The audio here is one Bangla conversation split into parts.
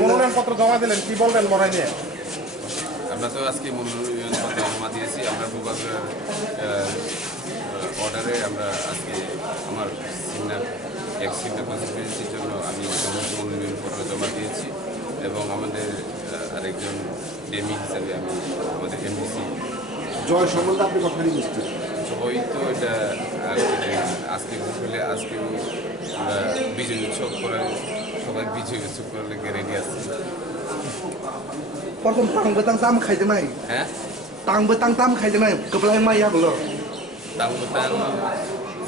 মনোনয়নপত্র জমা দিলেন, কি বলবেন লড়াই নিয়ে? আমরা তো আজকে মনোনয়নপত্র জমা দিয়েছি। আমরা ভূভাগের অর্ডারে আমরা আজকে আমার সিনিয়র কনস্টিটিউয়েন্সির জন্য আমি মনোনয়নপত্র জমা দিয়েছি এবং আমাদের আরেকজন ডেমি হিসাবে আমি আমাদের এমডিসি জয় সম্বন্ধে আপনি কথা নিচ্ছেন? সবাই তো এটা আজকে হলে আজকেও আমরা বিজয় উৎসব করে সবাই বিজয় উৎসব করলে রেডি আসছে। প্রথম তাংবো তাং খাইতে নাই, হ্যাঁ তাংবো তাং খাইতে নাই, কেবলাই মাইয়া হলো Tanggutan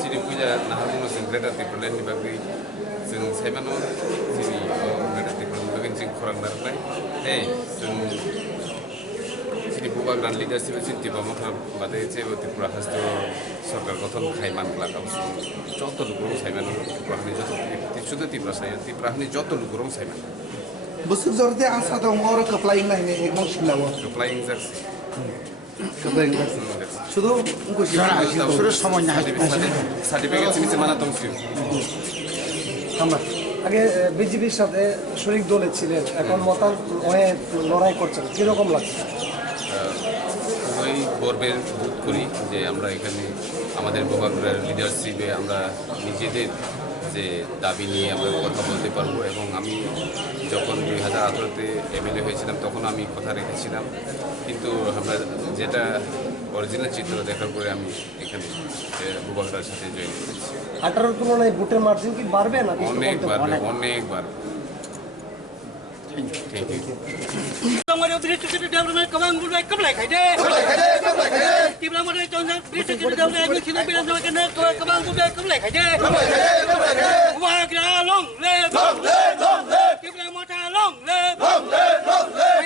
sini punya nahan musim kereta tipe lain di bagi sing saya mana sini kereta tipe lain sing kurang dari sini buka grand leader sih sini tipe macam badai cewek tipe rahas tu सरकार गठन खाइमान लागाव जत लुगुरं साइमान तिप्राहनि जत सुदु तिप्रा साया तिप्राहनि जत लुगुरं साइमान बोसोर जरदे आसा दं और कप्लाइं नायने एकमन सिलाव कप्लाइं जाक्स कप्लाइं जाक्स শুধু সুরের সময় না সার্টিফিকেট সিমিতে মানা দংছি আমরা আগে বিজেপির সাথে শরিক দলে ছিলেন, এখন মতান হয়ে লড়াই করছেন, কিরকম লাগছে? খুবই গর্বের বোধ করি যে আমরা এখানে আমাদের ভূভাগের লিডারশিপে আমরা নিজেদের যে দাবি নিয়ে আমরা কথা বলতে পারবো এবং আমি যখন 2018-তে এমএলএ হয়েছিলাম তখন আমি কথা রেখেছিলাম, কিন্তু আমরা যেটা অরিজিনাল চিত্র দেখার পরে আমি এখানে ভূভাগের সাথে জয়েন করেছি। 18-র তুলনায় ভোটের মার্জিন কি বাড়বে না? অনেক বাড়বে, অনেক বাড়বে। Thank you. हमारे ब्रिटिश डेवलपमेंट कमांड बुल में कब लाइक है जे टीम हमारे चौंसठ ब्रिटिश डेवलपमेंट में सिने बिना जो करने कमांड बुल में कब लाइक है जे वहाँ ग्रा लॉन्ग ले टीम मोटा लॉन्ग ले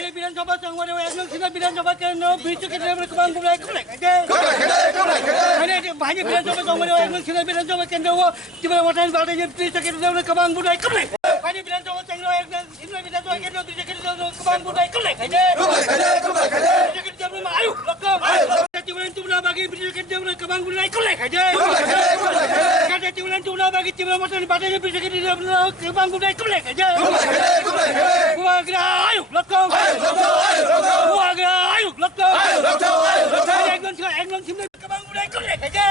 ये बिना जो बात हमारे वाले सिने बिना जो बात करने ब्रिटिश डेवलपमेंट कमांड बुल में कब लाइक है जे मैंने भाई बिना जो बात हमारे वाले सिने बिना जो बात करने वो टीम मोटा बात है ब्रिटिश डेवलपमेंट कमांड बुल में कब लाइक भाई बिना जो बात करने सिने बिना जो करने ब्रिटिश डेवलपमेंट कमांड बुल में कब लाइक है जे ayo timulan tuna bagi berikan timulan kebang bulai kolek aja kata timulan tuna bagi timulan motor badanya berikan kebang bulai kolek aja gua gerak ayo lokong gua gerak ayo lokong enggon timulan kebang bulai kolek aja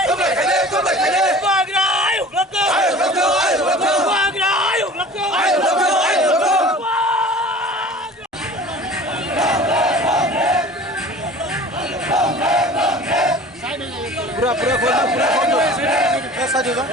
gua gerak ayo lokong gua gerak ayo lokong पूरा ऐसा जगह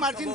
মার্জিন